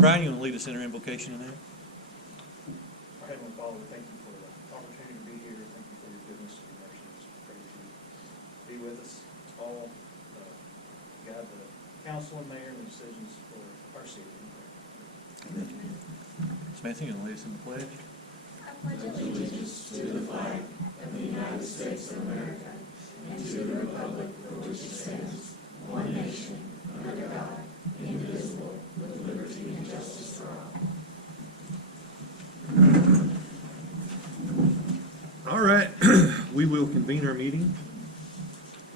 Brian, you want to lead us in our invocation tonight? Our Heavenly Father, thank you for the opportunity to be here. Thank you for your goodness and your mercy. Just pray that you be with us all, guide the council and mayor and the decisions for our city. Samantha, you want to lead us in the pledge? I pledge allegiance to the flag of the United States of America and to the republic for which it stands, one nation, under God, indivisible, with liberty and justice for all. All right, we will convene our meeting.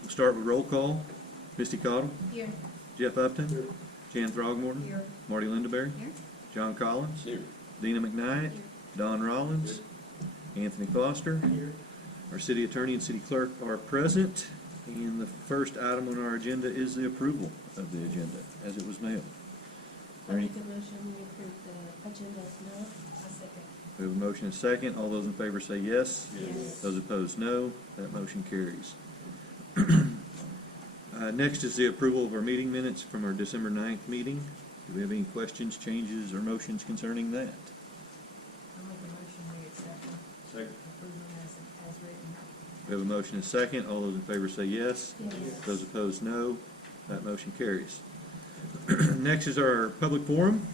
We'll start with roll call. Misty Cottle. Here. Jeff Upton. Jan Throgmorton. Here. Marty Lindaberry. Here. John Collins. Here. Dina McKnight. Here. Don Rollins. Anthony Foster. Here. Our city attorney and city clerk are present. And the first item on our agenda is the approval of the agenda as it was mailed. I make a motion, we approve the agenda as mailed. I second. We have a motion and a second. All those in favor say yes. Yes. Those opposed, no. That motion carries. Next is the approval of our meeting minutes from our December 9th meeting. Do we have any questions, changes, or motions concerning that? I make a motion, we accept them. Second. Approve them as written. We have a motion and a second. All those in favor say yes. Yes. Those opposed, no. That motion carries. Next is our public forum.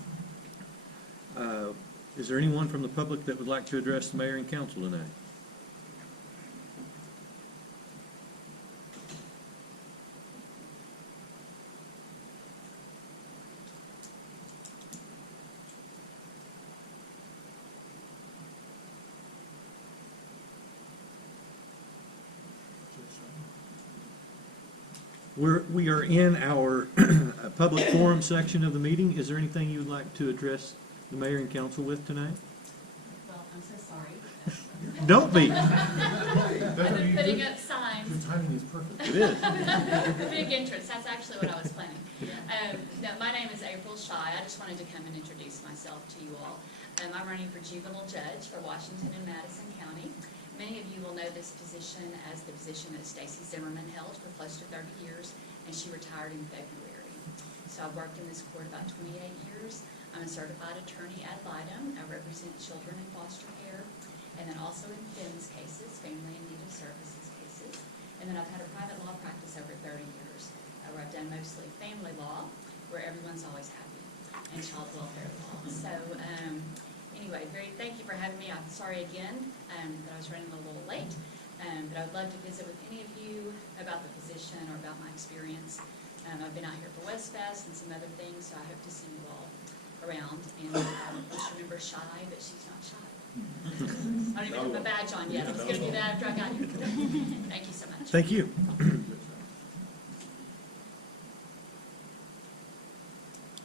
Is there anyone from the public that would like to address the mayor and council tonight? We are in our public forum section of the meeting. Is there anything you would like to address the mayor and council with tonight? Well, I'm so sorry. Don't be. I've been putting up signs. Your timing is perfect. It is. Big entrance, that's actually what I was planning. No, my name is April Shy. I just wanted to come and introduce myself to you all. I'm running for juvenile judge for Washington and Madison County. Many of you will know this position as the position that Stacy Zimmerman held for close to 30 years, and she retired in February. So I've worked in this court about 28 years. I'm a certified attorney ad litem. I represent children in foster care, and then also in FINS cases, family and needed services cases. And then I've had a private law practice over 30 years, where I've done mostly family law, where everyone's always happy, and child welfare law. So anyway, thank you for having me. I'm sorry again that I was running a little late, but I would love to visit with any of you about the position or about my experience. I've been out here for Westfest and some other things, so I hope to see you all around. And just remember Shy, but she's not shy. I don't even have a badge on yet. I was going to do that after I got here. Thank you so much. Thank you.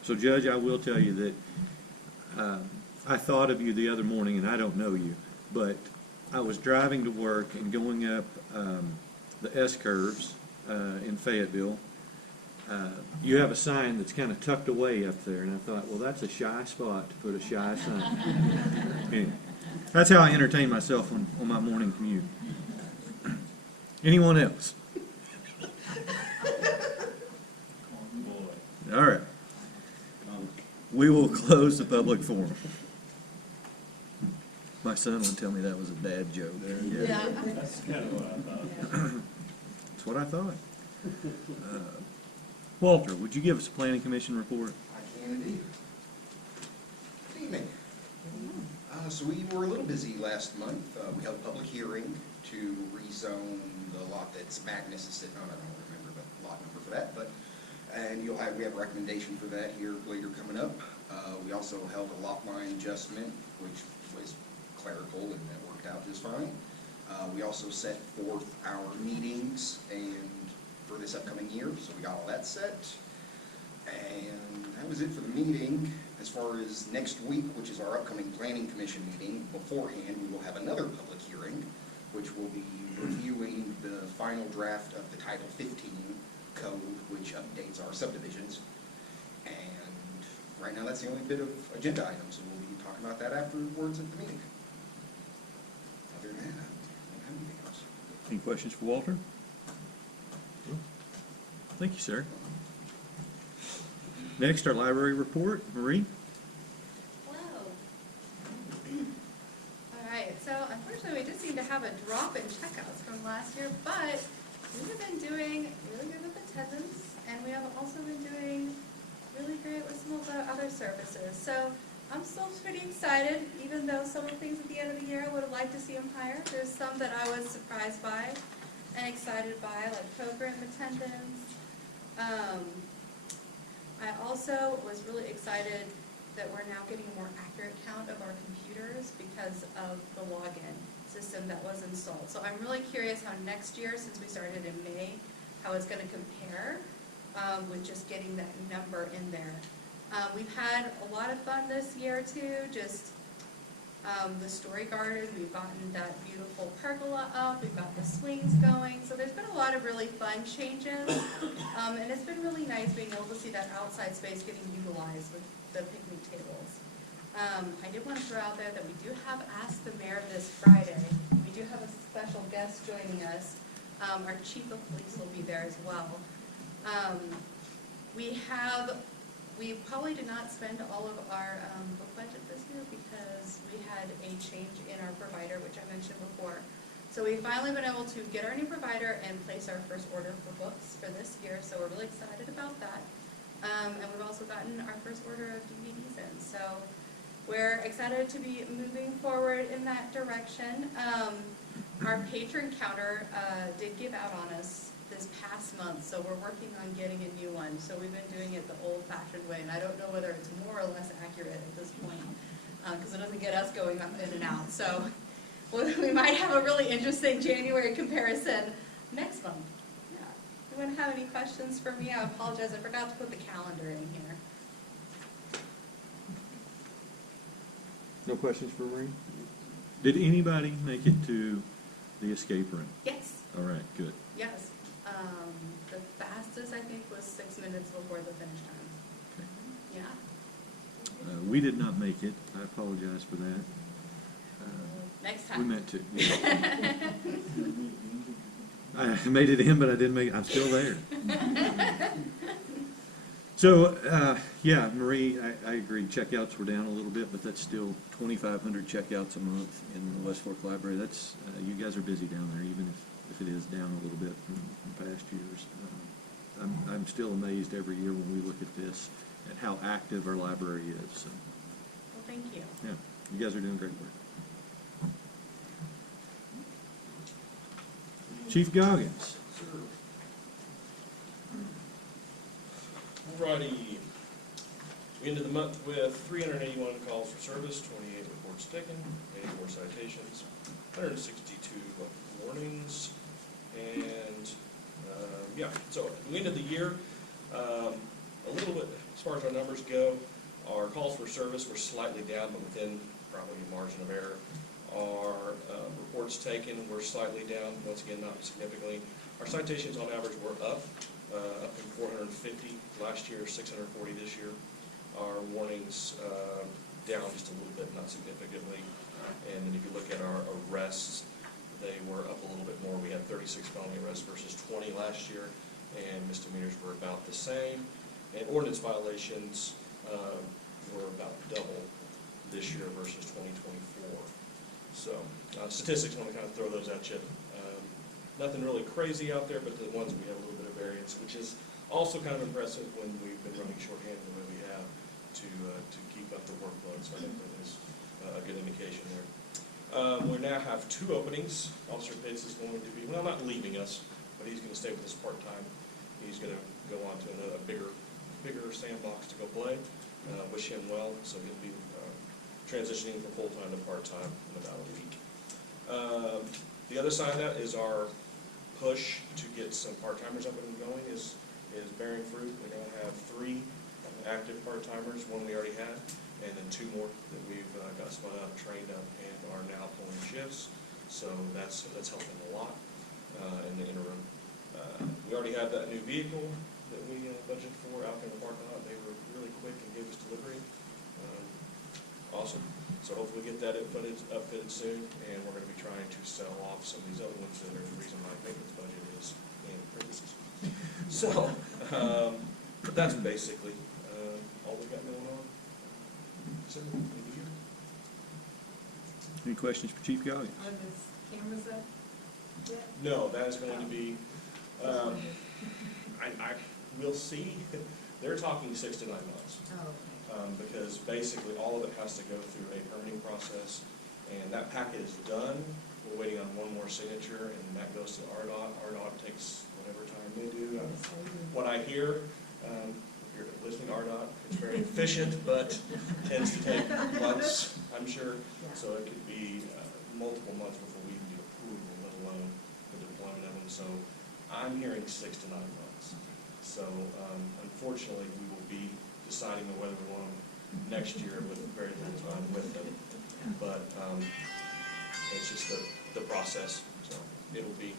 So, Judge, I will tell you that I thought of you the other morning, and I don't know you, but I was driving to work and going up the S-curves in Fayetteville. You have a sign that's kind of tucked away up there, and I thought, well, that's a shy spot to put a shy sign. Anyway, that's how I entertain myself on my morning commute. Anyone else? All right. We will close the public forum. My son will tell me that was a dad joke. Yeah. That's kind of what I thought. That's what I thought. Walter, would you give us a planning commission report? I can indeed. Good evening. So we were a little busy last month. We held a public hearing to rezone the lot that's Magnus is sitting on. I don't remember the lot number for that, but we have a recommendation for that here later coming up. We also held a lot line adjustment, which was clerical, and that worked out just fine. We also set forth our meetings and for this upcoming year, so we got all that set. And that was it for the meeting. As far as next week, which is our upcoming planning commission meeting, beforehand we will have another public hearing, which will be reviewing the final draft of the Title 15 code, which updates our subdivisions. And right now that's the only bit of agenda items, and we'll be talking about that afterwards at the meeting. Other than that, I don't have anything else. Any questions for Walter? Thank you, sir. Next, our library report. Marie? have a drop in checkouts from last year, but we have been doing really good with attendance, and we have also been doing really great with some of the other services. So I'm still pretty excited, even though some of the things at the end of the year I would have liked to see them higher. There's some that I was surprised by and excited by, like program attendance. I also was really excited that we're now getting a more accurate count of our computers because of the login system that was installed. So I'm really curious how next year, since we started in May, how it's gonna compare with just getting that number in there. We've had a lot of fun this year too, just the Story Garden, we've gotten that beautiful pergola up, we've got the swings going, so there's been a lot of really fun changes, and it's been really nice being able to see that outside space getting utilized with the picnic tables. I did want to throw out there that we do have Ask the Mayor this Friday. We do have a special guest joining us. Our Chief of Police will be there as well. We probably did not spend all of our book budget this year because we had a change in our provider, which I mentioned before. So we've finally been able to get our new provider and place our first order for books for this year, so we're really excited about that. And we've also gotten our first order of DVDs in, so we're excited to be moving forward in that direction. Our patron counter did give out on us this past month, so we're working on getting a new one. So we've been doing it the old-fashioned way, and I don't know whether it's more or less accurate at this point, because it doesn't get us going up in and out. So we might have a really interesting January comparison next month. Yeah. Anyone have any questions for me? I apologize, I forgot to put the calendar in here. No questions for Marie? Did anybody make it to the escape room? Yes, All right, good. yes. The fastest, I think, was 6 minutes before the finish time. Okay. Yeah. We did not make it. I apologize for that. Next We time. meant to. I made it in, but I didn't make it. I'm still there. So, yeah, Marie, I agree. Checkouts were down a little bit, but that's still 2,500 checkouts a month in the West Fork Library. That's, you guys are busy down there, even if it is down a little bit from past years. I'm still amazed every year when we look at this, at how active our library is. So, Well, thank you. yeah, you guys are doing great work. Chief Goggins. Alrighty. We ended the month with 381 calls for service, 28 reports taken, 84 citations, 162 warnings, and yeah, so we ended the year a little bit, as far as our numbers go, our calls for service were slightly down, but within probably a margin of error. Our reports taken were slightly down, once again, not significantly. Our citations on average were up from 450 last year, 640 this year. Our warnings down just a little bit, not significantly. And then if you look at our arrests, they were up a little bit more. We had 36 felony arrests versus 20 last year, and misdemeanors were about the same. And ordinance violations were about double this year versus 2024. So statistics, I want to kind of throw those at you. Nothing really crazy out there, but the ones we have a little bit of variance, which is also kind of impressive when we've been running shorthanded the way we have to keep up the workload. So I think that is a good indication there. We now have 2 openings. Officer Pitts is going to be, well, not leaving us, but he's going to stay with us part-time. He's going to go on to a bigger sandbox to go play. Wish him well. So he'll be transitioning from full-time to part-time in about a week. The other side of that is our push to get some part-timers up and going is bearing fruit. We now have 3 active part-timers, 1 we already had, and then 2 more that we've got spun up, trained up, and are now pulling shifts. So that's helping a lot in the interim. We already have that new vehicle that we budgeted for out there in the parking lot. They were really quick and gave us delivery. Awesome. So hopefully we get that upfitted soon, and we're going to be trying to sell off some of these other ones, and there's a reason my maintenance budget is in parentheses. So that's basically all we got going on. So, Any questions for Chief Goggins? On this cameras up yet? No, that is going to be, we'll see. They're talking 6 to 9 months. Oh, okay. Because basically all of it has to go through a permitting process, and that packet is done. We're waiting on one more signature, and that goes to RDOT. RDOT takes whatever time they do. What I hear, if you're listening to RDOT, it's very efficient, but tends to take months, I'm sure. So it could be multiple months before we can get approval, let alone the deployment of them. So I'm hearing 6 to 9 months. So unfortunately, we will be deciding on whether we want them next year with very little time with them. But it's just the process. So it'll be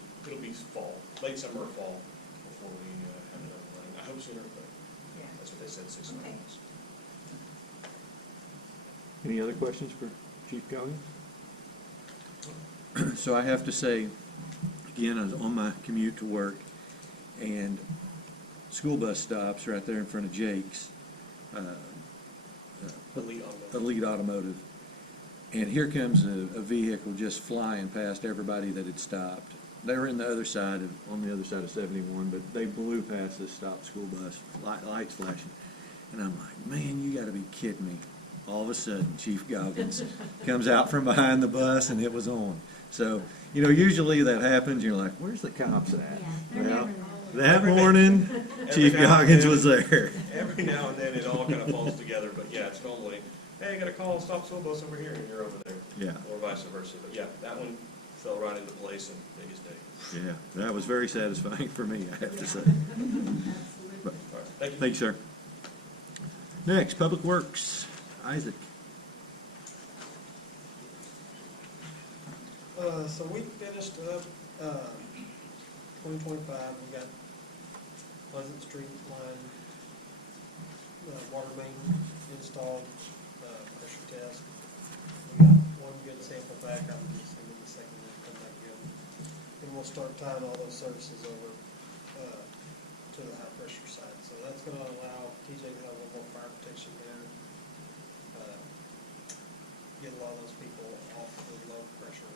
fall, late summer or fall before we have it up and running. I hope sooner, but Yeah. that's what they said, 6 to 9 Okay. months. Any other questions for Chief Goggins? So I have to say, again, I was on my commute to work, and school bus stops right there in front of Jake's, Elite Automotive. And here comes a vehicle just flying past everybody that had stopped. They were in the other side on the other side of 71, but they blew past this stopped school bus, lights flashing. And I'm like, man, you gotta be kidding me. All of a sudden, Chief Goggins comes out from behind the bus, and it was on. So, usually that happens, you're like, where's the cops at? Well, that morning, Chief Goggins was there. Every now and then, it all kind of falls together, but yeah, it's normally, hey, I got a call, stop school bus over here, and you're over there. Yeah. Or vice versa. But yeah, that one fell right into place and made his day. Yeah, that was very satisfying for me, I have to say. But, All right, thank you. thanks, sir. Next, Public Works, Isaac. So we finished up, 2025, we got Pleasant Street line, water main installed, pressure test. We got one good sample back, I'm just thinking the second one come back good. And we'll start tying all those services over, to the high pressure side. So that's gonna allow TJ to have a little more fire protection there. Get a lot of those people off the low pressure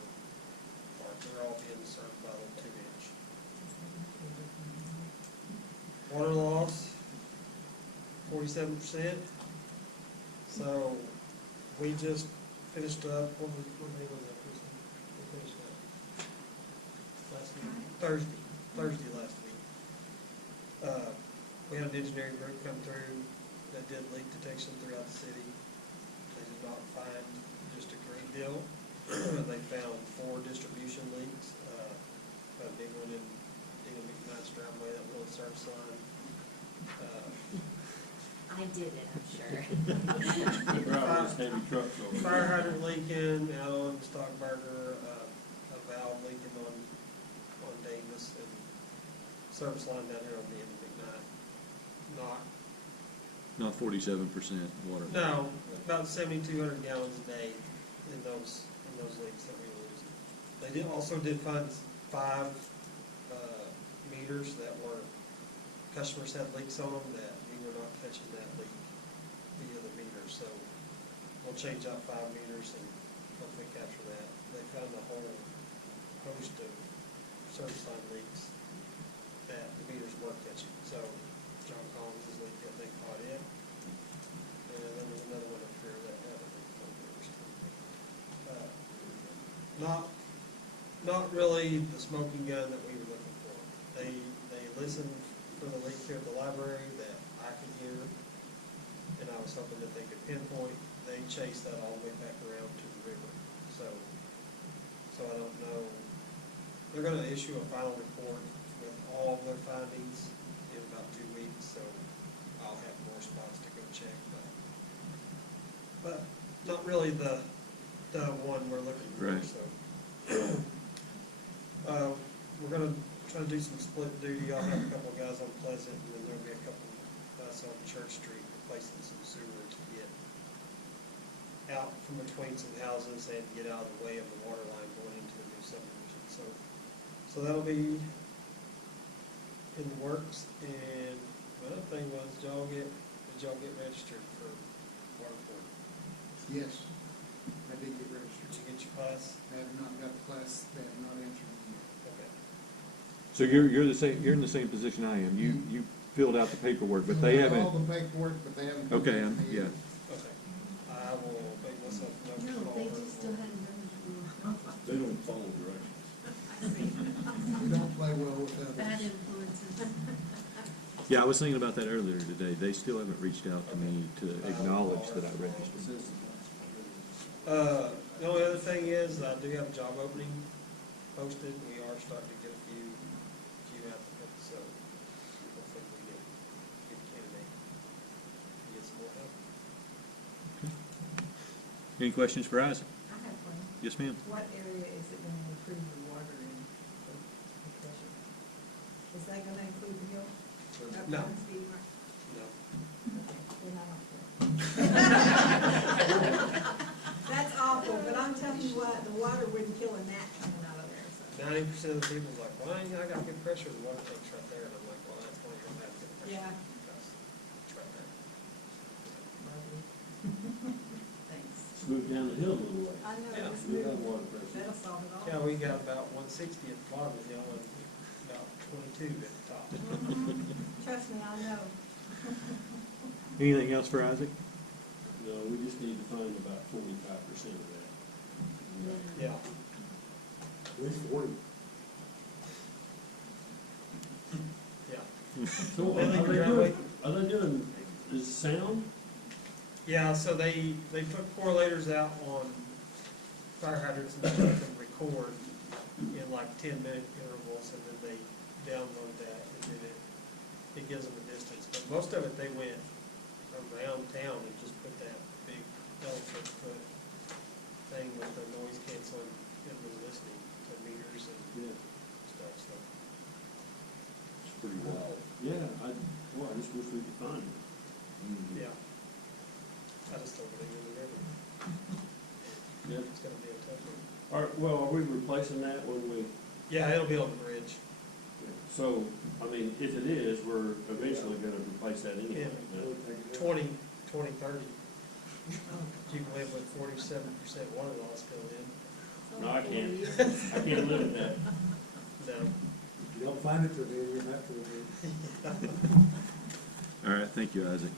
part. They're all being served by the 2-inch. Water loss, 47%. So we just finished up, what day was that? We finished up last week, Thursday last week. We had an engineering group come through that did leak detection throughout the city. They did not find just a great deal. They found 4 distribution leaks, a big one in McKnight's driveway, that little service line. I did it, I'm sure. Fire hydrant leaking out on Stockburger, a valve leaking on Davis, and service line down here on the end of McKnight. Not 47% water. No, about 7,200 gallons a day in those leaks that we were losing. They also did find 5 meters that were, customers had leaks on them that we were not catching that leak via the meter. So we'll change out 5 meters and hopefully capture that. They found a whole host of service line leaks that the meters weren't catching. So John Collins' leak that they caught it. And then there's another one up here that had a leak on theirs too. Not really the smoking gun that we were looking for. They listened for the leak here at the library that I could hear, and I was hoping that they could pinpoint. They chased that all the way back around to the river. So I don't know. They're gonna issue a final report with all of their findings in about 2 weeks, so I'll have more spots to go check, but not really the one we're looking for, Right. so. We're gonna try to do some split duty. I'll have a couple of guys on Pleasant, and then there'll be a couple of us on Church Street replacing some sewer to get out from between some houses and get out of the way of the water line going into the new subdivision. So that'll be in the works. And another thing was, did y'all get registered for water board? Yes, I did get registered. Did you get your class? I have not got the class, they have not answered me Okay. So you're the same, you're in the same position I am. You filled out the paperwork, but they yet. All haven't. the paperwork, but they haven't. come Okay, back to me yeah. yet. Okay. I will make myself a note to No, call they her. just still hadn't done it. They don't follow directions. We don't play well with others. Bad influences. Yeah, I was thinking about that earlier today. They still haven't reached out to me to acknowledge that I registered. The only other thing is, I do have a job opening posted, we are starting to get a few applicants, so hopefully we get a good candidate, get some more help. Any questions for Isaac? I have one. Yes, ma'am. What area is it gonna improve the water in for Acacia? Is that gonna include the hill? No. Up Speedy Mark? No. Okay, then I don't care. That's awful, but I'm telling you what, the water wouldn't kill a gnat coming out of there, so. 90% of the people's like, well, I got good pressure, the water tank's right there, and I'm like, well, that's one of your bad good pressure. Yeah. Because it's right there. Lovely. Thanks. Just move down the hill a little way. I know, Yeah. it's We got moving. water pressure. That'll solve it all. Yeah, we got about 160 at the bottom of the hill and about 22 at the top. Trust me, I know. Anything else for Isaac? No, we just need to find about 45% of that. Yeah. At least 40. Yeah. So They leave the driveway? are they doing, is sound? Yeah, so they put correlators out on fire hydrants and stuff and record in like 10-minute intervals, and then they download that, and then it gives them a distance. But most of it, they went around town and just put that big elephant-foot thing with the noise canceling and was listening to meters and Yeah, stuff, so. it's pretty wild. Yeah, I just wish we could find it. Yeah. I just don't believe in the river. Yeah. It's gonna be a tough one. Are we replacing that when we, Yeah, it'll be on the bridge. so, I mean, if it is, we're eventually gonna replace that anyway. Yeah. 2030. You can live with 47% water loss going in. No, I can't. I can't live with that. No. You don't find it till the end, you have to. All right, thank you, Isaac.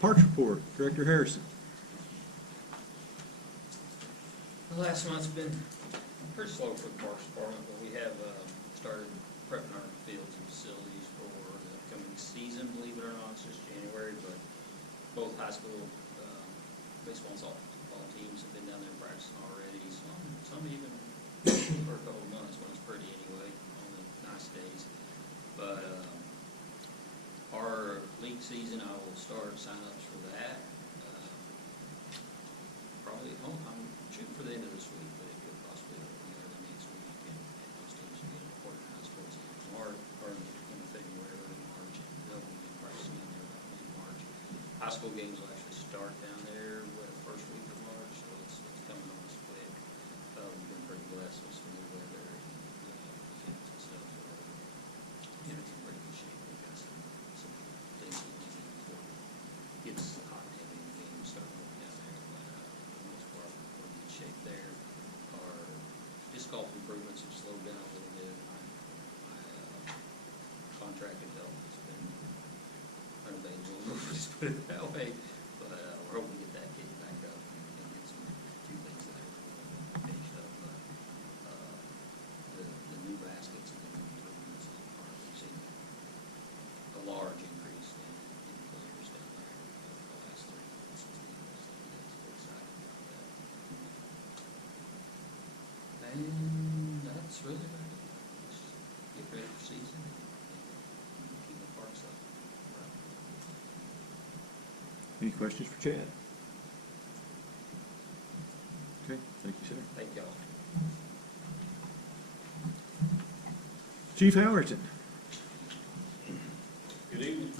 Parks report, Director Harrison. The last month's been pretty slow for the Parks Department, but we have started prepping our fields and facilities for the upcoming season, believe it or not. It's just January, but both high school baseball and softball teams have been down there practicing already. Some even for a couple of months when it's pretty anyway, on the nice days. But our league season, I will start sign-ups for that. Probably, I'm shooting for the end of this week, but it could possibly be early next week, and those teams will get important high school season in March, or in February, early March, and they'll be practicing in there about mid-March. High school games will actually start down there the first week of March, so it's coming on us quick. We've been pretty blessed with some good weather and fields and stuff, so it's in pretty good shape. We've got some things we need to do before it gets hot and heavy in the game start down there, but for the most part, we're in good shape there. Our disc golf improvements have slowed down a little bit. My contracted help has been unavailable, let's put it that way, but we're hoping to get that kicked back up and get some few things that are finished up, but the new baskets and the new improvements are, we've seen a large increase in players down there over the last 3 months. So we're excited about that. And that's really about it. Just get ready for season and keep the parks up. Any questions for Chad? Okay, thank you, sir. Thank y'all. Chief Howerton. Good evening.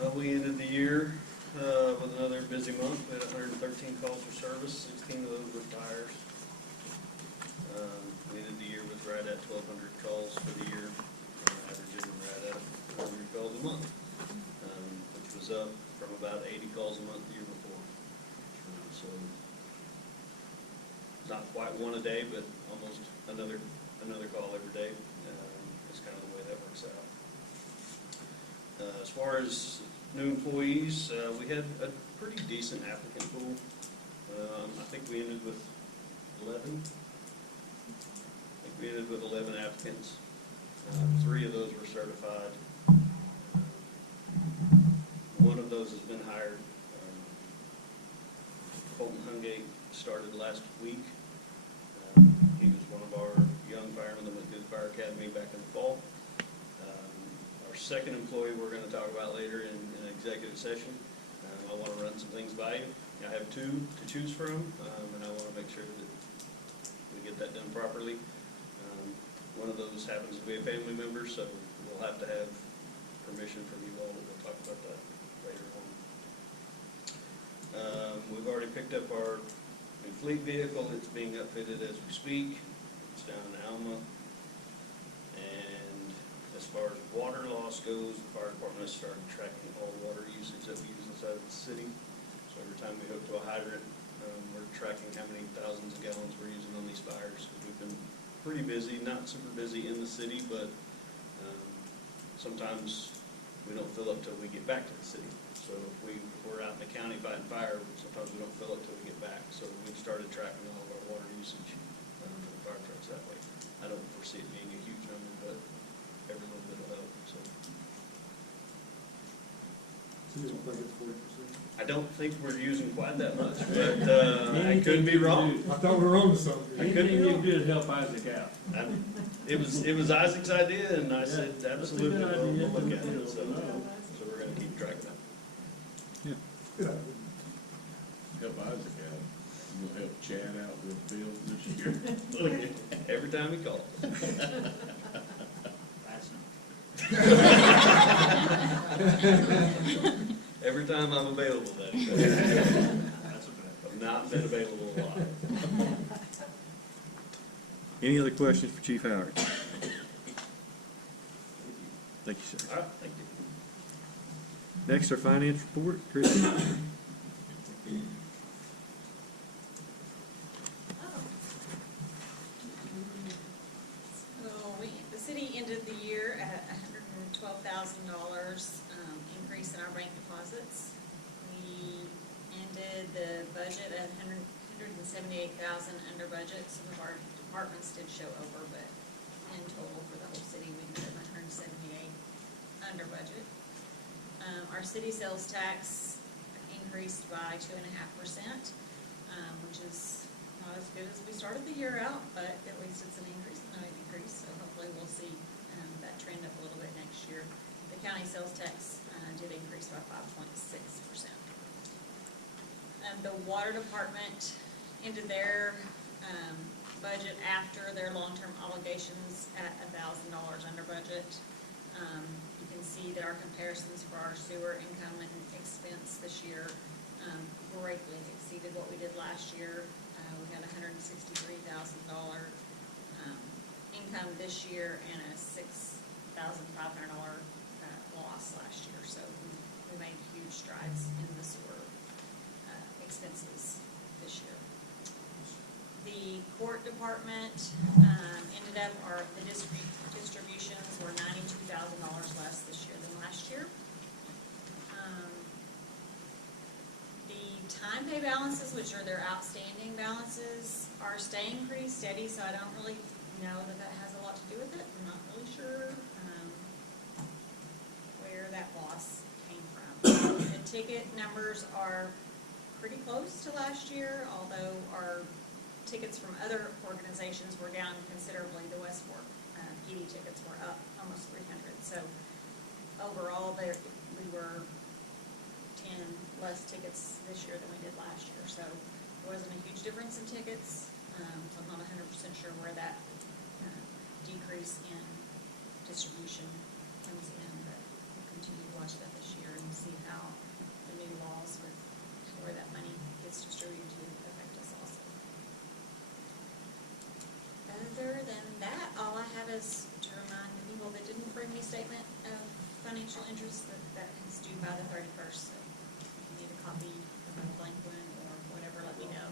Well, we ended the year with another busy month. We had 113 calls for service, 16 of those were fires. We ended the year with right at 1,200 calls for the year, averaging right at 400 calls a month, which was up from about 80 calls a month the year before. So, not quite one a day, but almost another call every day. That's kind of the way that works out. As far as new employees, we had a pretty decent applicant pool. I think we ended with 11. Applicants. 3 of those were certified. One of those has been hired. Colton Hungate started last week. He was one of our young firemen that went through the fire academy back in the fall. Our second employee we're going to talk about later in an executive session. I want to run some things by you. I have 2 to choose from, and I want to make sure that we get that done properly. One of those happens to be a family member, so we'll have to have permission from you all. We'll talk about that later on. We've already picked up our new fleet vehicle. It's being upfitted as we speak. It's down in Alma. And as far as water loss goes, the fire department has started tracking all the water usage that we use inside of the city. So every time we hook to a hydrant, we're tracking how many thousands of gallons we're using on these fires. We've been pretty busy, not super busy in the city, but sometimes we don't fill up till we get back to the city. So if we're out in the county fighting fire, sometimes we don't fill up till we get back. So we've started tracking all of our water usage for the fire trucks that way. I don't foresee it being a huge number, but every little bit will help, so. So you don't think it's 40%? I don't think we're using quite that much, but I could be wrong. I thought we were on to something. I could be Anything you wrong. can do to help Isaac out. It was Isaac's idea, and I said, Yeah, that's a absolutely, good we'll idea. look at it, so No. we're gonna keep track of that. Yeah. Help Isaac out. We'll help Chad out with Bill this year. Every time he calls. Every time I'm available, that is. I've not been available a lot. Any other questions for Chief Howard? Thank you, sir. All right, thank you. Next, our finance report, Christie. So the city ended the year at $112,000 increase in our bank deposits. We ended the budget at $178,000 under budget. Some of our departments did show over, but in total for the whole city, we ended at $178 under budget. Our city sales tax increased by 2.5%, which is not as good as we started the year out, but at least it's an increase, not an increase, so hopefully we'll see that trend up a little bit next year. The county sales tax did increase by 5.6%. The water department ended their budget after their long-term obligations at $1,000 under budget. You can see that our comparisons for our sewer income and expense this year greatly exceeded what we did last year. We had $163,000 income this year and a $6,500 loss last year. So we made huge strides in the sewer expenses this year. The court department ended up, the distributions were $92,000 less this year than last year. The time pay balances, which are their outstanding balances, are staying pretty steady, so I don't really know that that has a lot to do with it. I'm not really sure where that loss came from. The ticket numbers are pretty close to last year, although our tickets from other organizations were down considerably. The West Fork PD tickets were up almost 300. So overall, we were 10 less tickets this year than we did last year. So there wasn't a huge difference in tickets. So I'm not 100% sure where that decrease in distribution comes in, but we'll continue to watch that this year and see how the new laws with where that money gets distributed to affect us also. Other than that, all I have is to remind the people that didn't bring me a statement of financial interest that is due by the 31st. So copy of a blank one or whatever, let me know.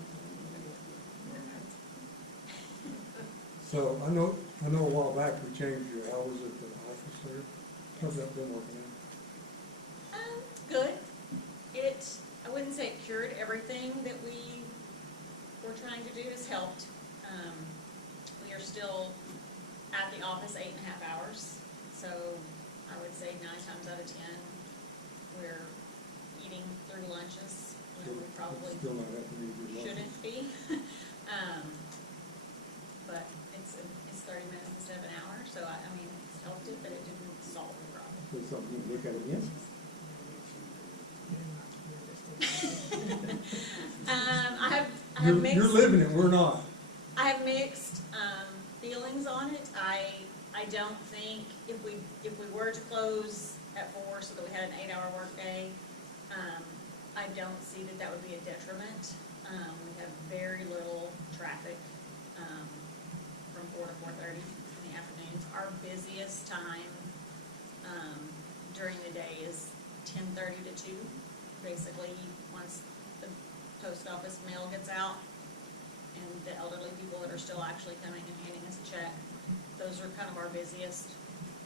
So I know a while back we changed your hours at the office there. How's that been working out? Good. I wouldn't say it cured everything that we were trying to do. It's helped. We are still at the office 8.5 hours, so I would say 9 times out of 10, we're eating through lunches when we probably Still not happening to your lunch. shouldn't be. But it's 30 minutes instead of an hour, so I mean, it's helped it, but it didn't solve the problem. So something to look at again? I have mixed. You're living it, we're not. I have mixed feelings on it. I don't think if we were to close at 4 so that we had an 8-hour workday, I don't see that that would be a detriment. We have very little traffic from 4 to 4:30 in the afternoons. Our busiest time during the day is 10:30 to 2. Basically, once the post office mail gets out and the elderly people that are still actually coming and handing us a check, those are kind of our busiest.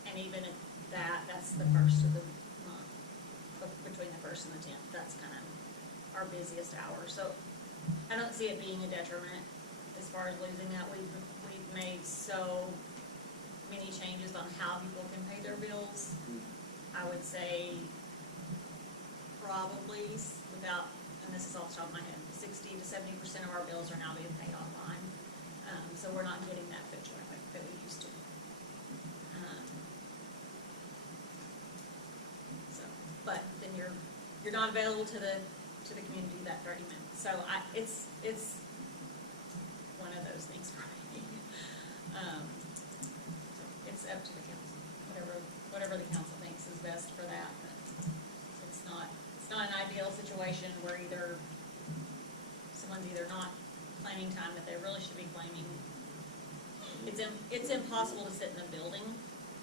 And even at that, that's the first of the month, between the 1st and the 10th. That's kind of our busiest hour. So I don't see it being a detriment as far as losing that. We've made so many changes on how people can pay their bills. I would say probably without, and this is off the top of my head, 60 to 70% of our bills are now being paid online. So we're not getting that foot traffic that we used to. But then you're not available to the community that 30 minutes. So it's one of those things for me. It's up to the council, whatever the council thinks is best for that. But it's not an ideal situation where someone's either not claiming time that they really should be claiming. It's impossible to sit in a building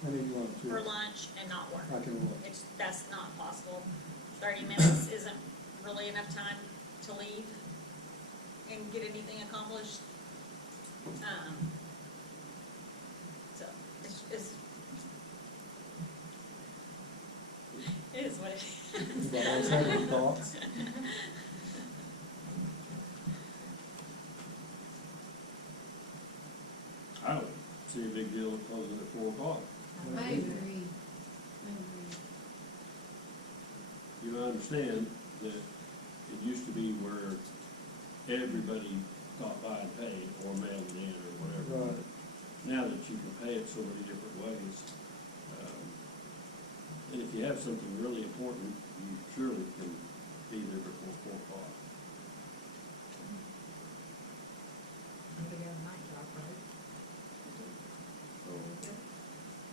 I need lunch. yeah. for lunch and not work. I can work. That's not possible. 30 minutes isn't really enough time to leave and get anything accomplished. So it is what it is. Anybody else have any thoughts? I don't see a big deal with closing at 4 o'clock. I agree. You understand that it used to be where everybody stopped by and paid, or mailed it in, or whatever. Right. Now that you can pay it so many different ways, and if you have something really important, you surely can be there before 4 o'clock.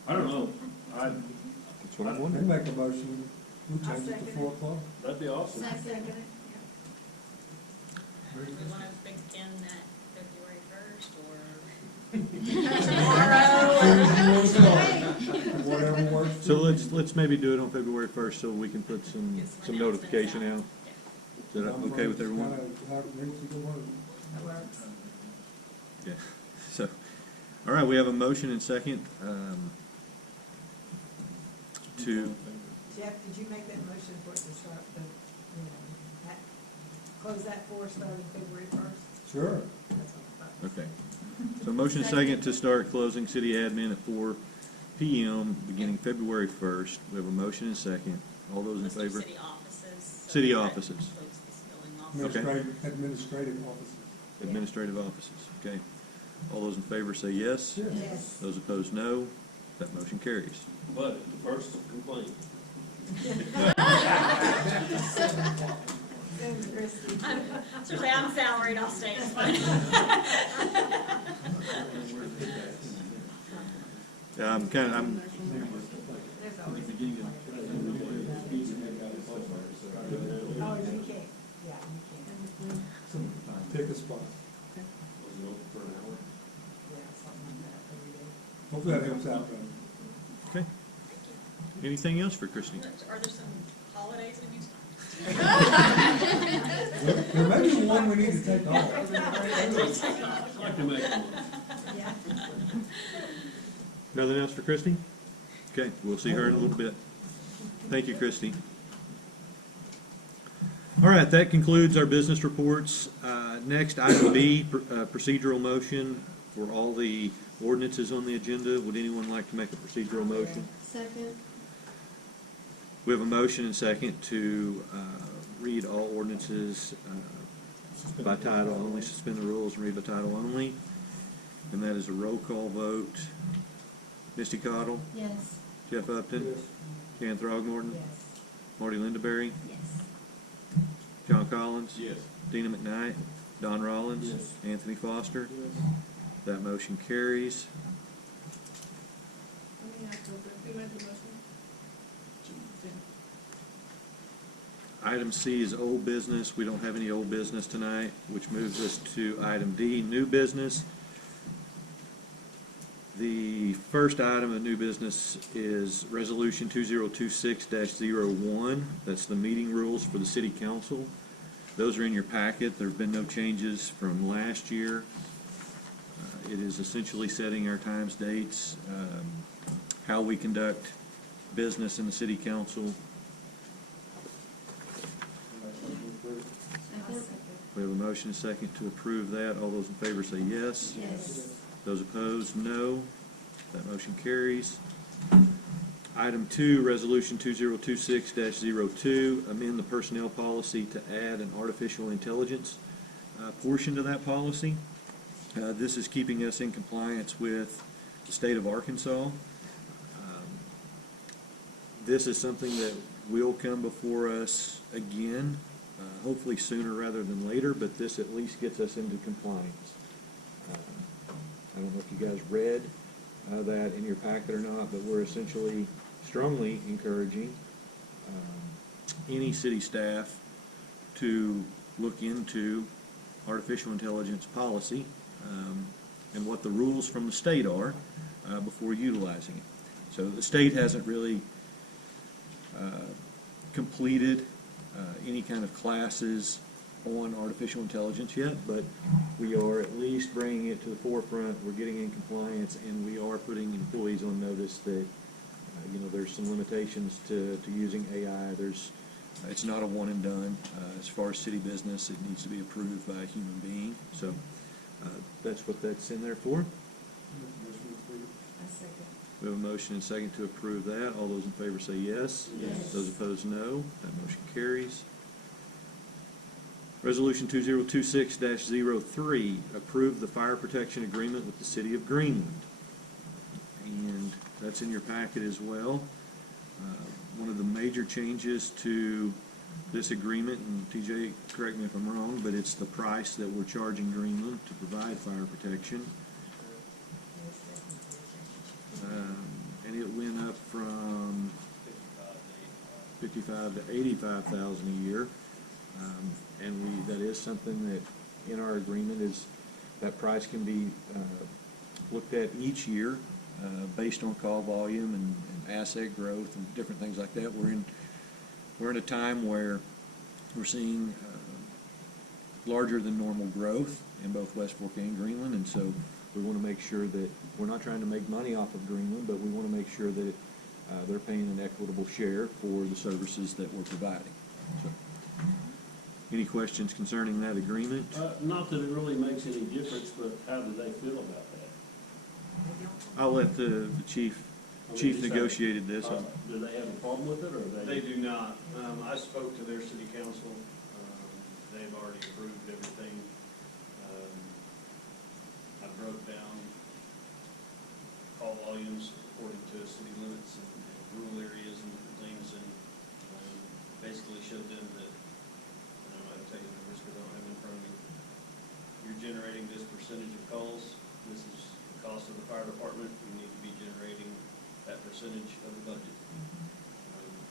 I don't know, That's what I'm They wondering. make a motion, we change it to 4 o'clock. that'd be awesome. Second it. Do we want to begin that February 1st or Whatever works. So let's maybe do it on February 1st so we can put some notification out. Is that okay with everyone? Kinda how it makes you go on. That works. Yeah. So, all right, we have a motion and second to, Jeff, did you make that motion for it to start close that for starting February 1st? Sure. That's all I thought. okay. So motion and second to start closing city admin at 4 PM, beginning February 1st. We have a motion and second. All those in let's do favor? city offices? So City that offices. includes this building also. Administrative offices. Administrative offices, okay. All those in favor say yes. Yes. Those opposed, no. That motion carries. But at the first complaint, Seriously, I'm salaried, I'll stay, it's fine. Yeah, I'm There's always. Oh, you can't, yeah, you can't. Pick a spot. was it open for an hour? Yeah, something like that every day. Hopefully that helps out, though. Okay. Anything else for Christie? Are there some holidays we need to? There may be one we need to take off. I'd like to make a motion. Yeah. Nothing else for Christie? Okay, we'll see her in a little bit. Thank you, Christie. All right, that concludes our business reports. Next, item B, procedural motion for all the ordinances on the agenda. Would anyone like to make a procedural motion? Second. We have a motion and second to read all ordinances by title only, suspend the rules and read by title only. And that is a roll call vote. Misty Cottle, Yes. Jeff Upton, Yes. Jan Throgmorton, Yes. Marty Lindaberry, Yes. John Collins, Yes. Dina McKnight, Don Rollins, Yes. Anthony Foster. That motion carries. Who made the motion? Item C is old business. We don't have any old business tonight, which moves us to item D, new business. The first item of new business is Resolution 2026-01. That's the meeting rules for the city council. Those are in your packet. There have been no changes from last year. It is essentially setting our times, dates, how we conduct business in the city council. Second. We have a motion and a second to approve that. All those in favor say yes. Yes. Those opposed, no. That motion carries. Item 2, Resolution 2026-02, amend the personnel policy to add an artificial intelligence portion to that policy. This is keeping us in compliance with the state of Arkansas. This is something that will come before us again, hopefully sooner rather than later, but this at least gets us into compliance. I don't know if you guys read that in your packet or not, but we're essentially strongly encouraging any city staff to look into artificial intelligence policy and what the rules from the state are before utilizing it. So the state hasn't really completed any kind of classes on artificial intelligence yet, but we are at least bringing it to the forefront. We're getting in compliance, and we are putting employees on notice that there's some limitations to using AI. It's not a one and done. As far as city business, it needs to be approved by a human being. So that's what that's in there for. I second. We have a motion and second to approve that. All those in favor say yes. Yes. Those opposed, no. That motion carries. Resolution 2026-03, approve the fire protection agreement with the city of Greenland. And that's in your packet as well. One of the major changes to this agreement, and TJ, correct me if I'm wrong, but it's the price that we're charging Greenland to provide fire protection. And it went up from 55 to 85,000 a year. And that is something that in our agreement is that price can be looked at each year based on call volume and asset growth and different things like that. We're in a time where we're seeing larger than normal growth in both West Fork and Greenland, and so we want to make sure that we're not trying to make money off of Greenland, but we want to make sure that they're paying an equitable share for the services that we're providing. So, any questions concerning that agreement? Not that it really makes any difference, but how do they feel about that? I'll let the chief negotiated this. Do they have a problem with it, or They do not. I spoke to their city council. They've already approved everything. I broke down call volumes according to city limits and rural areas and different things, and basically showed them that, and I might have taken the risk, I don't have it in front of me. You're generating this percentage of calls. This is the cost of the fire department. You need to be generating that percentage of the budget.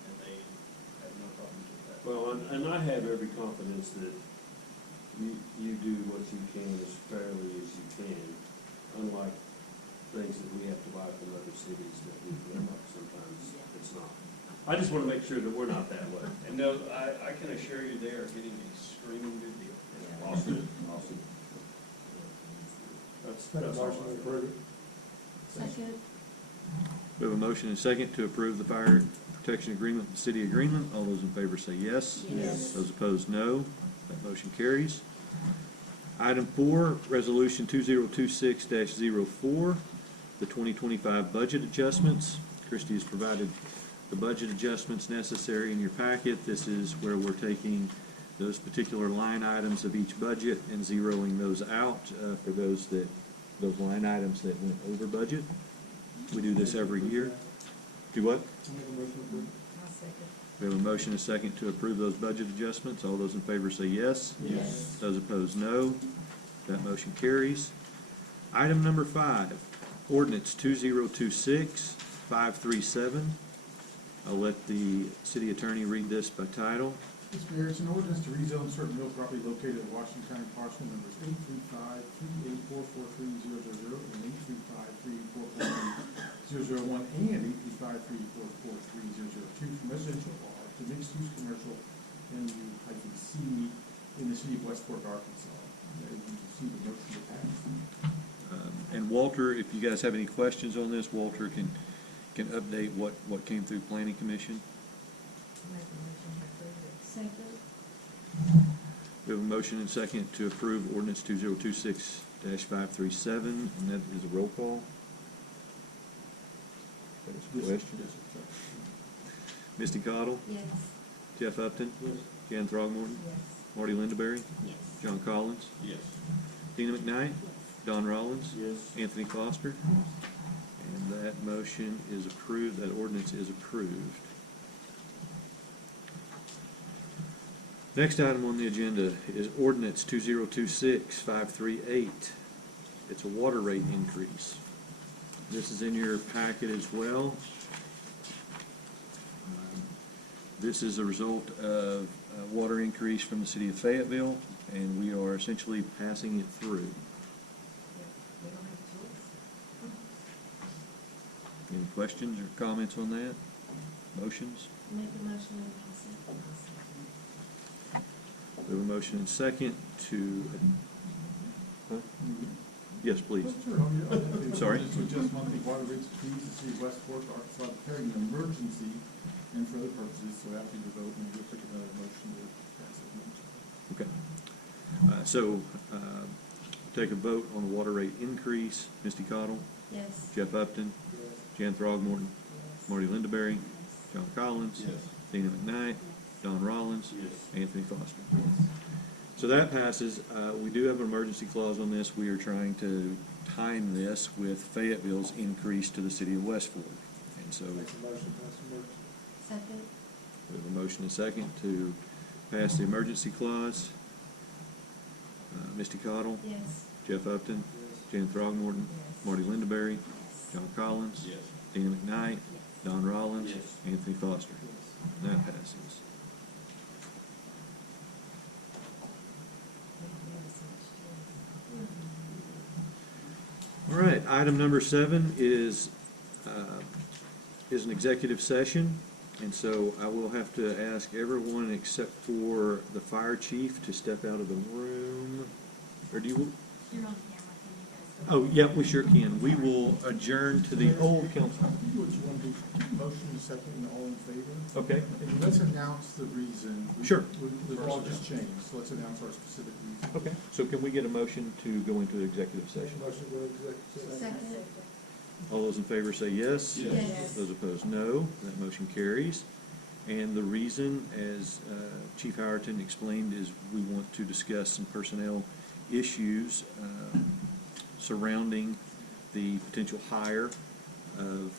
And they have no problems with that. Well, and I have every confidence that you do what you can as fairly as you can, unlike things that we have to buy from other cities that we feel like sometimes it's not. I just wanna make sure that we're not that way. And no, I can assure you they are getting a screaming good deal. Awesome, awesome. Make a That's all. motion to approve it. Second. We have a motion and a second to approve the fire protection agreement with the city of Greenland. All those in favor say yes. Yes. Those opposed, no. That motion carries. Item 4, Resolution 2026-04, the 2025 budget adjustments. Christie has provided the budget adjustments necessary in your packet. This is where we're taking those particular line items of each budget and zeroing those out for those line items that went over budget. We do this every year. Do what? Make a motion to approve. I'll second. We have a motion and a second to approve those budget adjustments. All those in favor say yes. Yes. Those opposed, no. That motion carries. Item number 5, ordinance 2026-537. I'll let the city attorney read this by title. Mr. Mayor, it's an ordinance to rezone certain real property located in Washington County parcel numbers 835-384-43000 and 835-384-43001 and 835-384-43002 from residential R to mixed-use commercial MU-C in the city of Westport, Arkansas. There you can see the motion to pass. And Walter, if you guys have any questions on this, Walter can update what came through planning commission. Make a motion to approve it. Second. We have a motion and second to approve ordinance 2026-537, and that is a roll call. That is a question. Misty Cottle, Yes. Jeff Upton, Yes. Jan Throgmorton, Yes. Marty Lindaberry, Yes. John Collins, Yes. Tina McKnight, Yes. Don Rollins, Yes. Anthony Foster. And that motion is approved, that ordinance is approved. Next item on the agenda is ordinance 2026-538. It's a water rate increase. This is in your packet as well. This is a result of a water increase from the city of Fayetteville, and we are essentially passing it through. We don't have a choice. Any questions or comments on that? Motions? Make a motion and pass it. I'll second. We have a motion and second to, huh? Yes, please. Sure, oh, yeah. Sorry. To adjust monthly water rates and fees in the city of Westport, Arkansas, declaring an emergency and for other purposes, so after you vote, and you'll take another motion to pass it. Okay. Take a vote on the water rate increase. Misty Cottle, Yes. Jeff Upton, Jan Throgmorton, Yes. Marty Lindaberry, John Collins, Yes. Dana McKnight, Don Rollins, Yes. Anthony Foster. So that passes. We do have an emergency clause on this. We are trying to time this with Fayetteville's increase to the city of Westport. And so Make a motion to pass the emergency. Second. we have a motion and a second to pass the emergency clause. Misty Cottle, Yes. Jeff Upton, Yes. Jan Throgmorton, Yes. Marty Lindaberry, Yes. John Collins, Yes. Dana McKnight, Yes. Don Rollins, Yes. Anthony Foster. Yes. That passes. We don't have so much choice. All right, item number 7 is an executive session. And so I will have to ask everyone except for the fire chief to step out of the room. Or do you? You're on camera, can you guys? Oh, yeah, we sure can. We will adjourn to the old council. You would want to do motion to second and all in favor? Okay. And let's announce the reason. Sure. The law just changed, so let's announce our specific reason. Okay, so can we get a motion to go into executive Make session? a motion to go executive session. Second. All those in favor say yes. Yes. Those opposed, no. That motion carries. And the reason, as Chief Howerton explained, is we want to discuss some personnel issues surrounding the potential hire of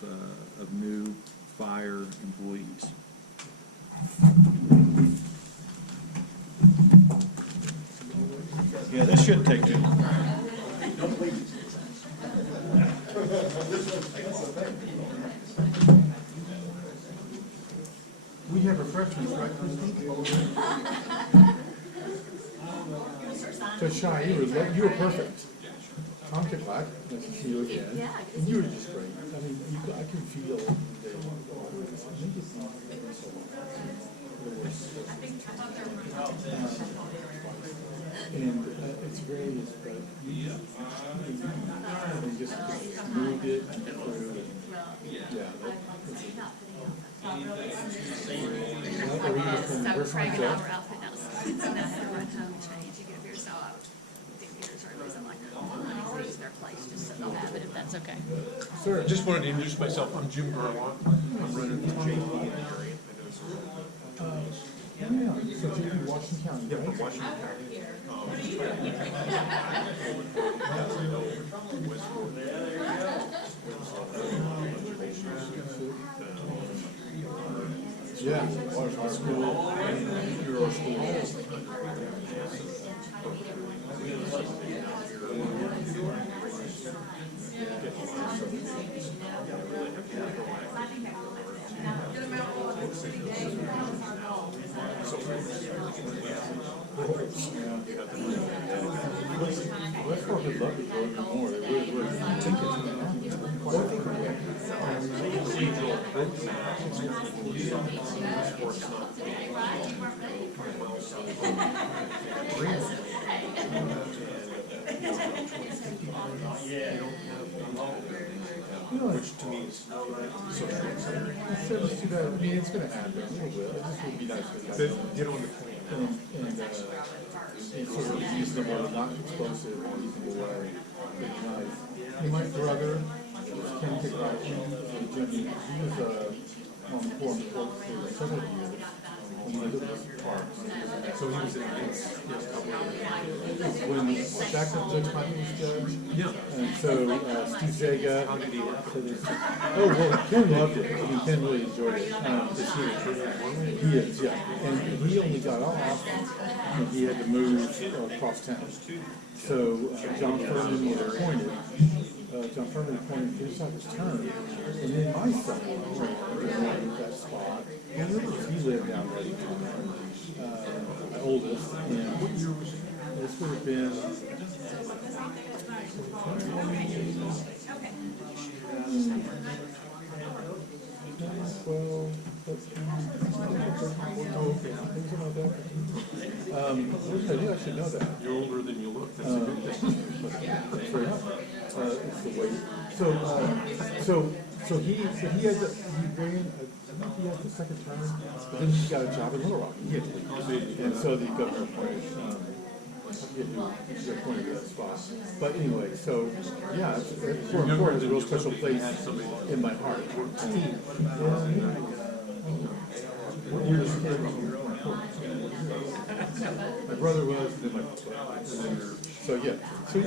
new fire employees. Yeah, this shouldn't take too long. We have refreshments, right, Christie? So Shy, you were perfect. Tom Kicklack, nice to see you again. Yeah, And you were just great. I mean, I can feel the And it's raised, but you just moved it through. Yeah. So Craig and I were out putting out some kids, and I had to run home and change to get here, so I think here's our reason, like, I use their place, just so they'll have it, if that's okay. Sir, Just wanted to introduce myself. I'm Jim Garlock. I'm running the JP in the area. yeah, so you're in Washington County, Yeah, right? from Washington County. Yeah, Washington School, and Euro School. Westport would love to grow even more, they really would. I think it's gonna happen. Quite Which to me is social exciting. It's too bad, I mean, it's gonna happen, it will, it just would be nice to But get on the plan. and sort of reasonable, not explosive, reasonable way, would be nice. And my brother, Ken Kikachi, he was, on the board for several years, when he lived in Parks. So he was in this, When back when Judge Hyman was judge. Yeah. And so, Steve Zaga. How did he like it? Oh, well, Ken loved it. I mean, Ken really enjoyed it. This year. He is, yeah. And he only got off when he had to move across town. So, John Furman was appointed. John Furman appointed to finish out his term. And then my son ran that spot. And he lived down there. My oldest. And this would have been. Well, I should know that. You're older than you look. That's a good thing. Fair enough. It's the weight. So he ran, I think he had the second term, but then he got a job in Little Rock. And so the governor appointed, I forget who appointed to that spot. But anyway, so, yeah, it's important, it's a real special place in my heart. What year is it? My brother was, and then my brother. So it's a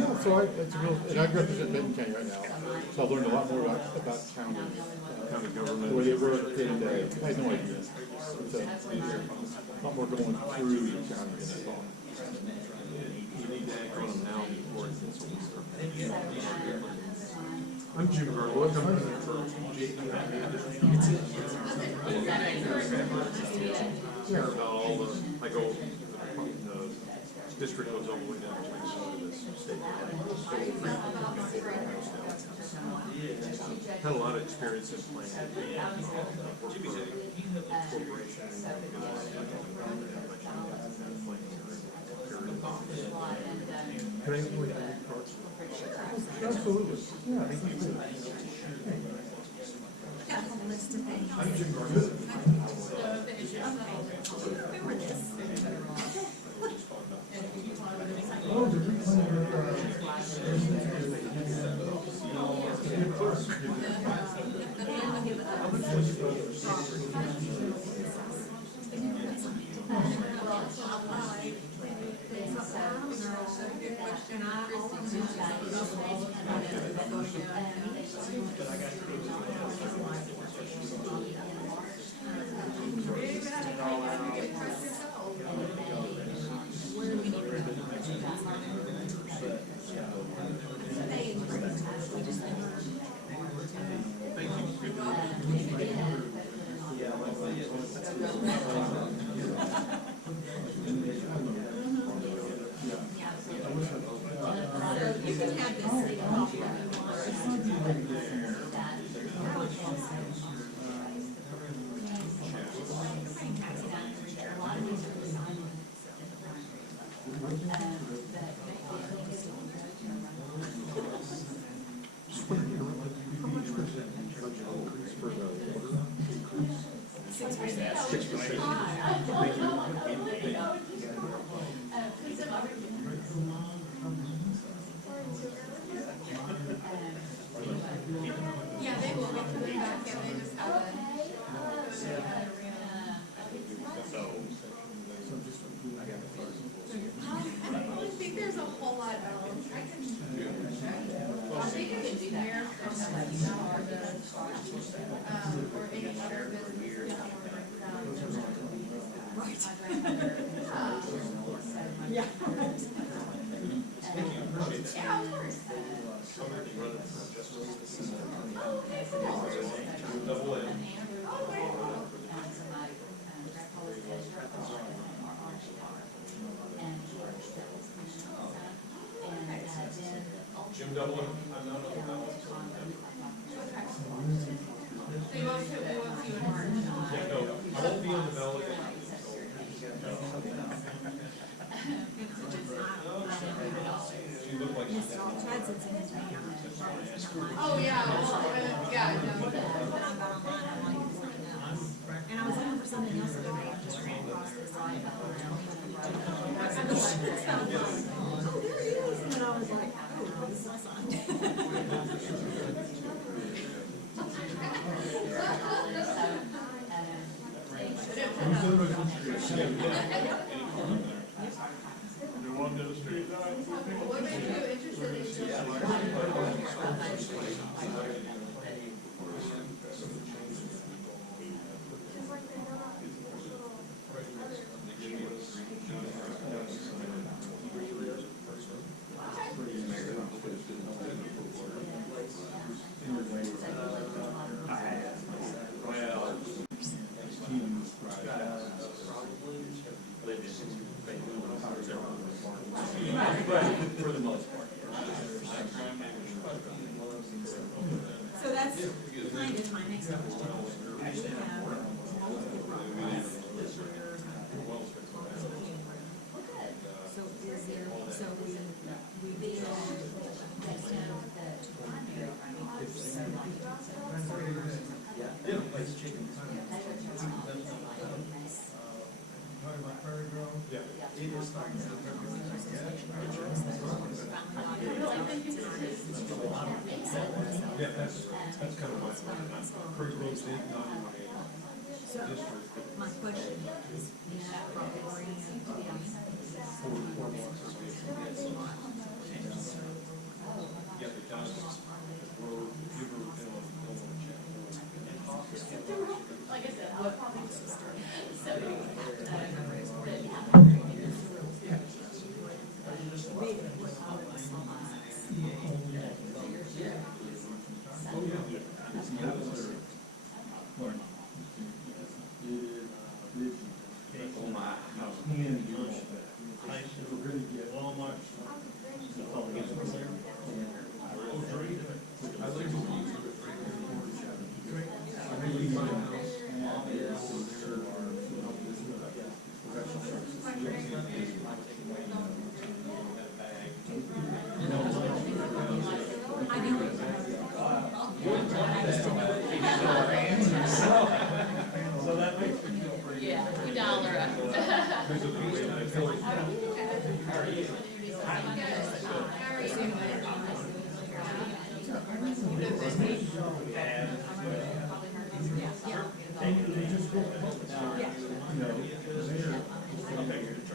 real, and I represent Benton County right now, so I've learned a lot more about county government, where they work, and I had no idea. It's a lot more going through the county than I thought. You need to act on them now before it gets older. I'm Jim Garlock. I'm running for JP. Care about all the, I go, the district goes all the way down to the state. Had a lot of experience in planning. Worked for a corporation. Can I have one of your cards? Absolutely, yeah. I'm Jim Garlock. Yeah, they will get to the back and they just have a. I don't really think there's a whole lot else. I think you can do that. Or any other business. Yeah. Yeah, of course. Jim Dublin, I'm not on the ballot. So you won't see you in March. Yeah, no, I won't be on the ballot. She looked like she's Oh, yeah, well, yeah, no. And I was looking for something else today, I just ran across this site. Oh, there it is, and I was like, oh, this is awesome. What made you interested for the most part. So that's kind of my next question. We have multiple properties where, so is there, so we did, Yeah, that's kind of my pretty close to so my question is, in that property, yeah, because we're, Like I said, I'll probably just start. Yeah,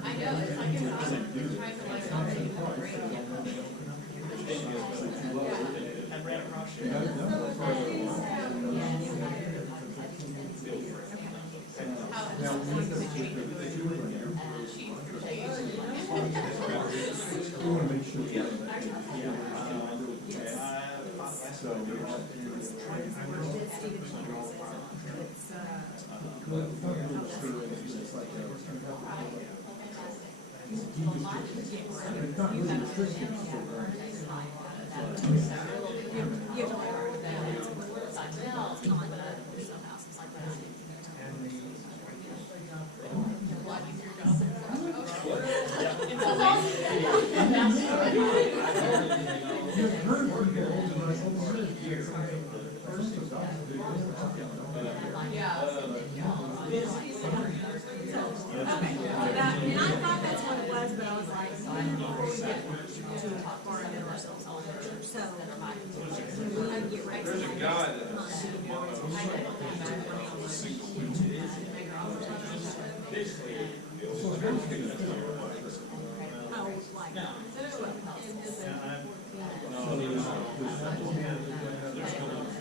I know, it's like, it's awesome. You're trying to like, already yeah. ourselves all over, so we need to get ready. There's a guy that Oh, like,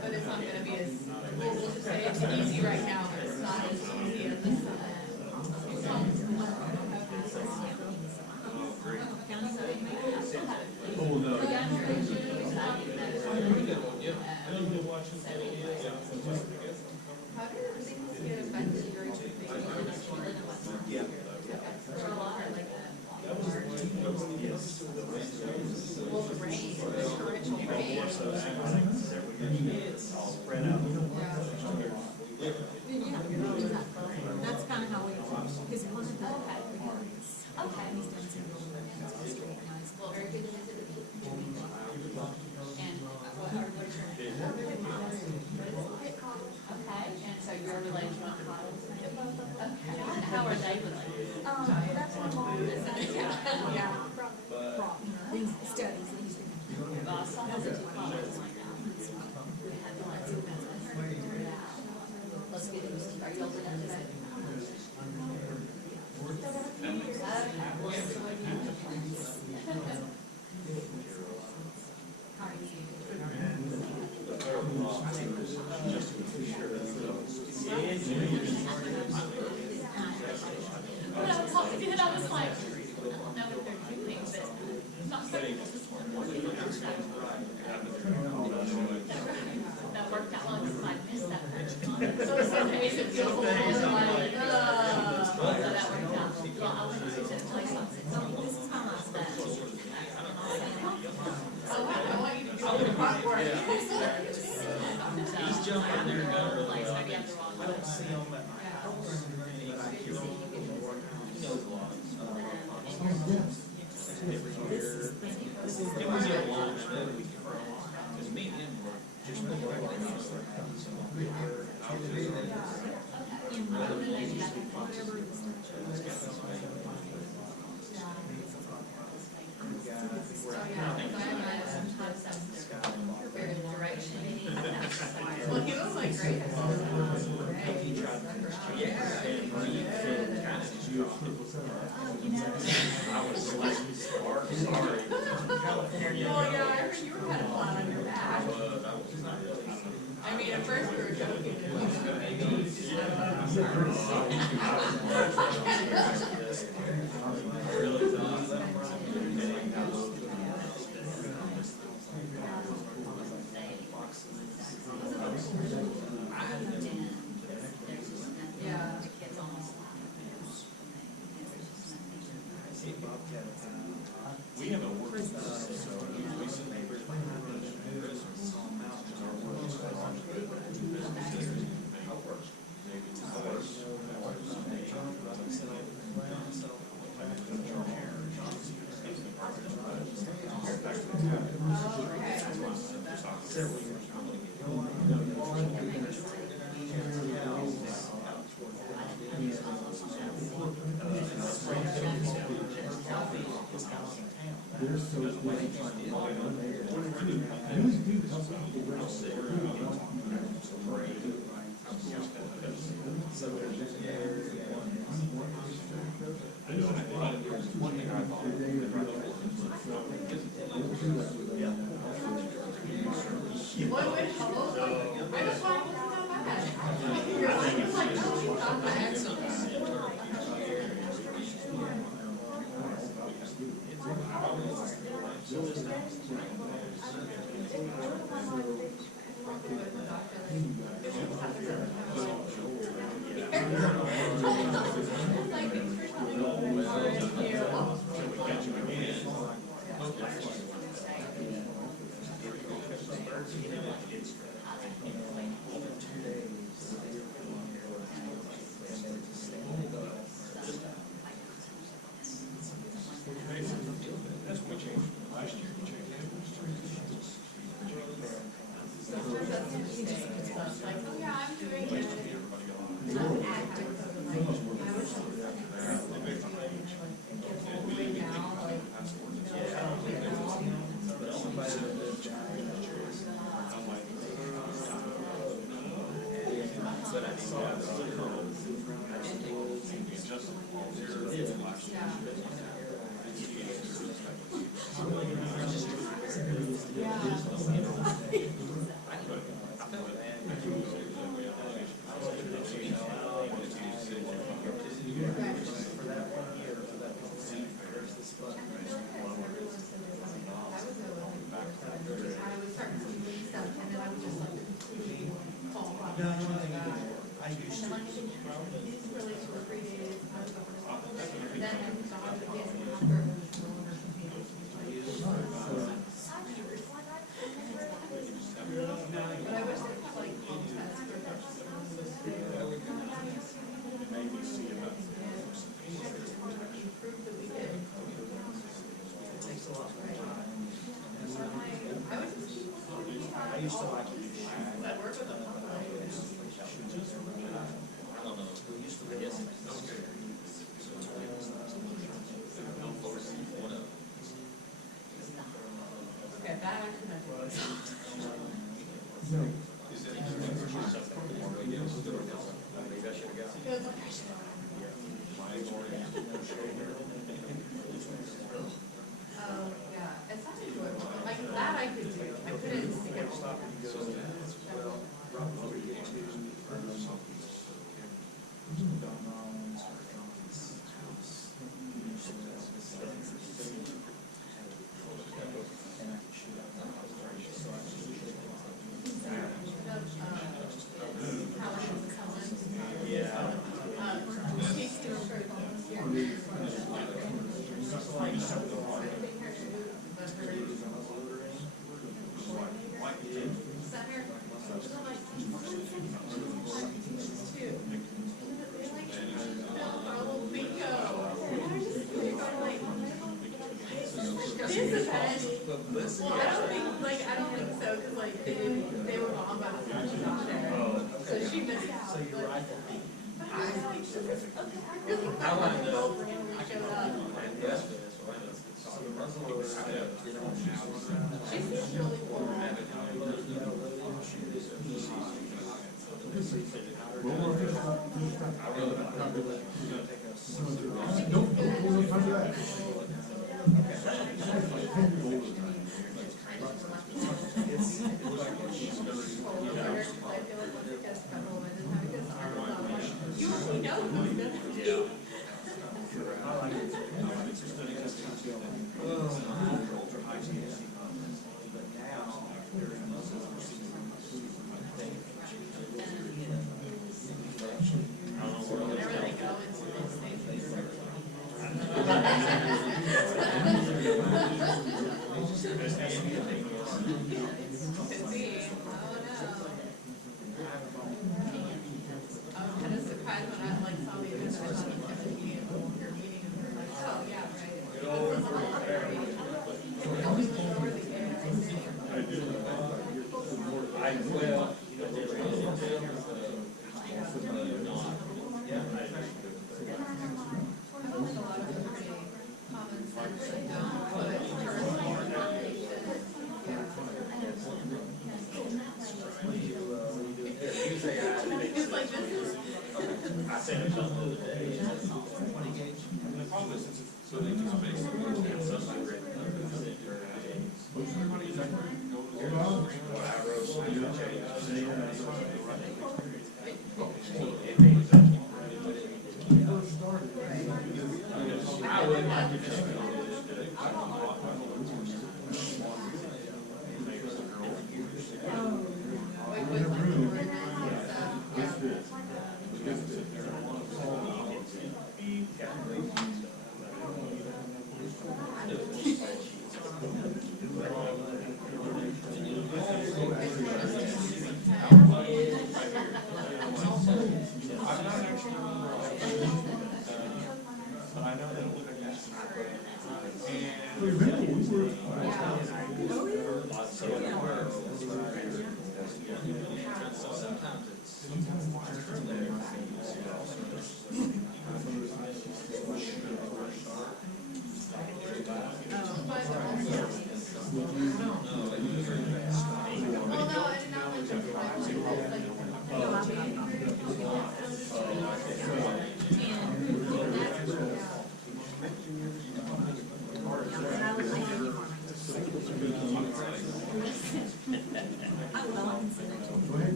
But it's not gonna be as, we'll just say it's easy right now, but it's not as easy as this. Oh, no. How did things get affected during the thing? Well, the rain, the torrential rain. Spread out. yeah, that's kind of how we, because one of the, Okay. he's done some real work on the street now, he's Well, very good to visit with you. And what are your Okay, and so you're related to Kyle? Okay, how are they related? that's my mom, yeah, these studies that he's doing. Well, I saw those two comments like that. Let's get into, are you open up to that? How are When I was talking to him, I was like, I don't know if they're doing, but I'm not saying that worked out well because I missed that first. So some days it feels a little like, so that worked out. Well, I went to the place on this is how much that. I want you to do all the part work. He's jumping in there and going really well. Maybe I'm the wrong I don't see him at my house, but I hear him. He knows a lot. It was a long trip. Because me and him were just Well, he was like great. Well, yeah, I heard you were kind of flat on your back. I mean, at first we were joking. Yeah. we have a work session, so we send neighbors. They're so good at trying to log on there. One thing I thought. What would hope? I just wanted to know about that. You're like, oh, you thought that. That's what we changed last year. We changed it. Like, oh yeah, I'm doing it.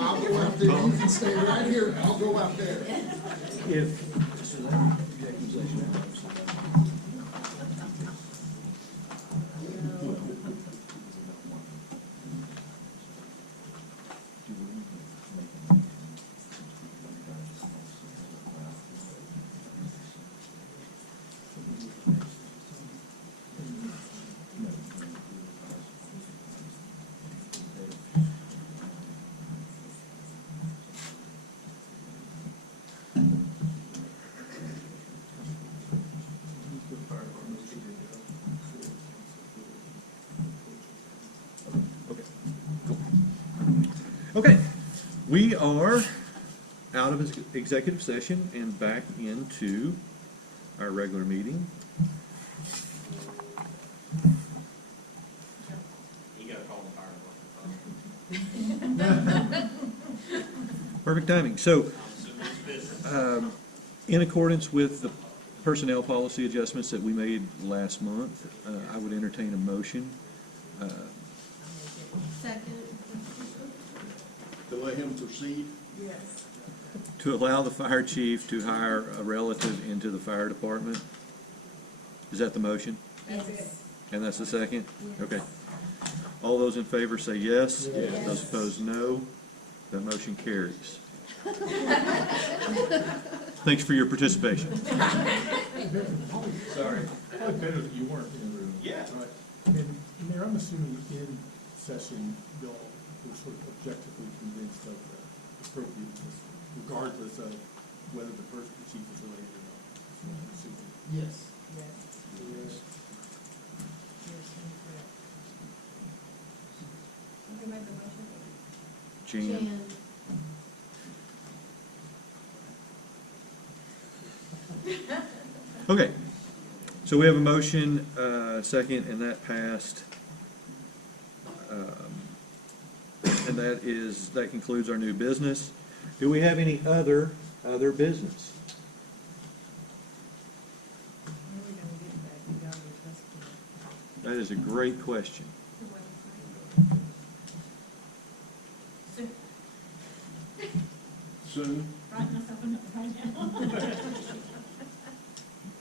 I'll go out there, you can stay right here, I'll go out there. If, Okay, we are out of executive session and back into our regular meeting. You gotta call the fire department. Perfect timing. So, in accordance with the personnel policy adjustments that we made last month, I would entertain a motion. Second. To let him proceed? Yes. To allow the fire chief to hire a relative into the fire department. Is that the motion? That's it. And that's the second? Okay. All those in favor say yes. Yes. Those opposed, no. That motion carries. Thanks for your participation. Sorry. Probably better that you weren't in the room. Yeah. Right. And Mayor, I'm assuming in session, y'all were sort of objectively convinced of the appropriateness, regardless of whether the person, the chief is related or not. So I'm assuming. Yes. Yes. Yes, incorrect. Who made the motion? Jan. Okay. So we have a motion, second, and that passed. And that concludes our new business. Do we have any other business? When are we gonna get back? We gotta be trusted. That is a great question. Soon? Write myself a note right now.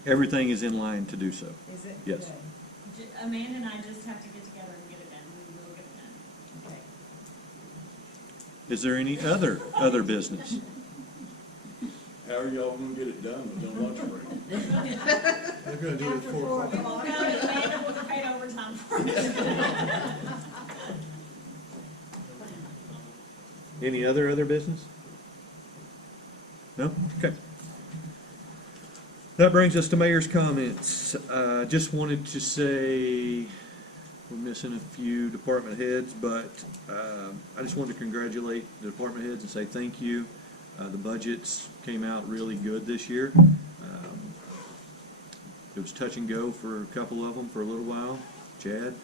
Everything is in line to do so. Is it? Yes. today? Amanda and I just have to get together and get it done. We will get it done. Okay. Is there any other business? How are y'all gonna get it done with no lunch break? They're gonna do it at 4 o'clock. No, Amanda will get paid overtime for it. Any other business? No? Okay. That brings us to mayor's comments. Just wanted to say, we're missing a few department heads, but I just wanted to congratulate the department heads and say thank you. The budgets came out really good this year. It was touch and go for a couple of them for a little while, Chad.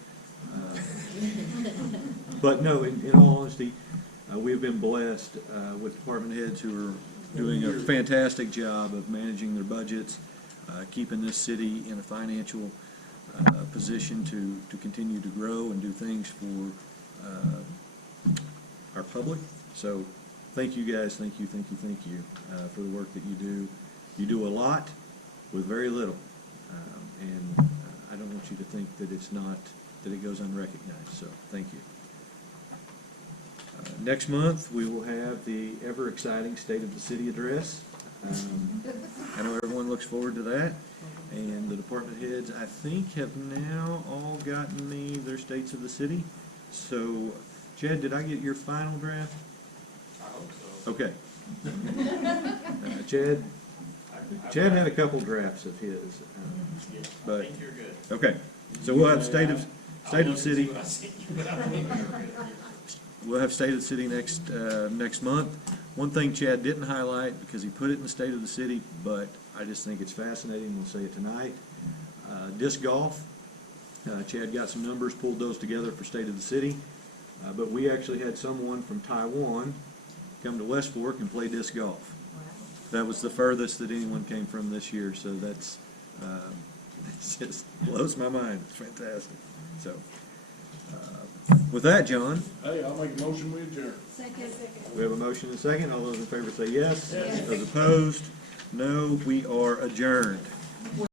But no, in all honesty, we've been blessed with department heads who are doing a fantastic job of managing their budgets, keeping this city in a financial position to continue to grow and do things for our public. So thank you guys, thank you for the work that you do. You do a lot with very little, and I don't want you to think that it goes unrecognized, so thank you. Next month, we will have the ever-exciting State of the City address. I know everyone looks forward to that, and the department heads, I think, have now all gotten me their states of the city. So, Chad, did I get your final draft? I hope so. Okay. Chad had a couple drafts of his, I but, think you're good. okay. So we'll have State of City. What I sent you, but I think you're good. We'll have State of the City next month. One thing Chad didn't highlight, because he put it in the State of the City, but I just think it's fascinating, we'll say it tonight. Disc golf, Chad got some numbers, pulled those together for State of the City, but we actually had someone from Taiwan come to West Fork and play disc golf. That was the furthest that anyone came from this year, so that's, it just blows my mind, it's fantastic, so. With that, John, Hey, I'll make a motion, we adjourn. Second. we have a motion and a second. All those in favor say yes. Those opposed, no. We are adjourned.